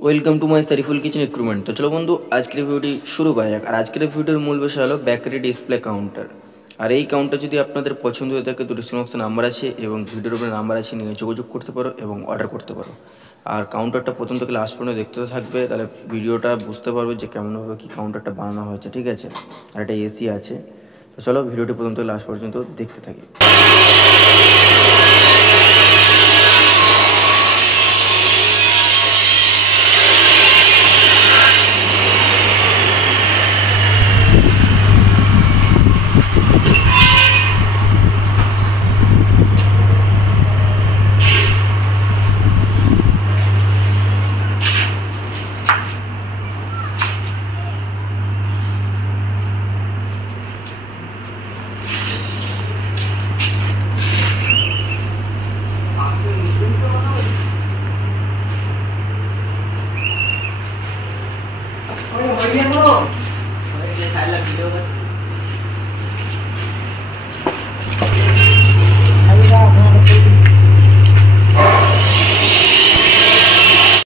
Welcome to my Shariful kitchen equipment. তো চলো বন্ধু, আজকের ভিডিওটি শুরু করা যাক। আর আজকের ভিডিওর মূল বিষয় হলো ব্যাটারি ডিসপ্লে কাউন্টার। আর এই কাউন্টার যদি আপনাদের পছন্দ হয়ে থাকে, তো ডিসক্রিপশন নাম্বার আছে এবং ভিডিওর উপরে নাম্বার আছে, নিয়ে যোগাযোগ করতে পারো এবং অর্ডার করতে পারো। আর কাউন্টারটা প্রথম থেকে লাস্ট পর্যন্ত দেখতে থাকবে, তাহলে ভিডিওটা বুঝতে পারবে যে কেমনভাবে কি কাউন্টারটা বানানো হয়েছে, ঠিক আছে। আর একটা এসি আছে। তো চলো ভিডিওটি প্রথম থেকে লাস্ট পর্যন্ত দেখতে থাকি।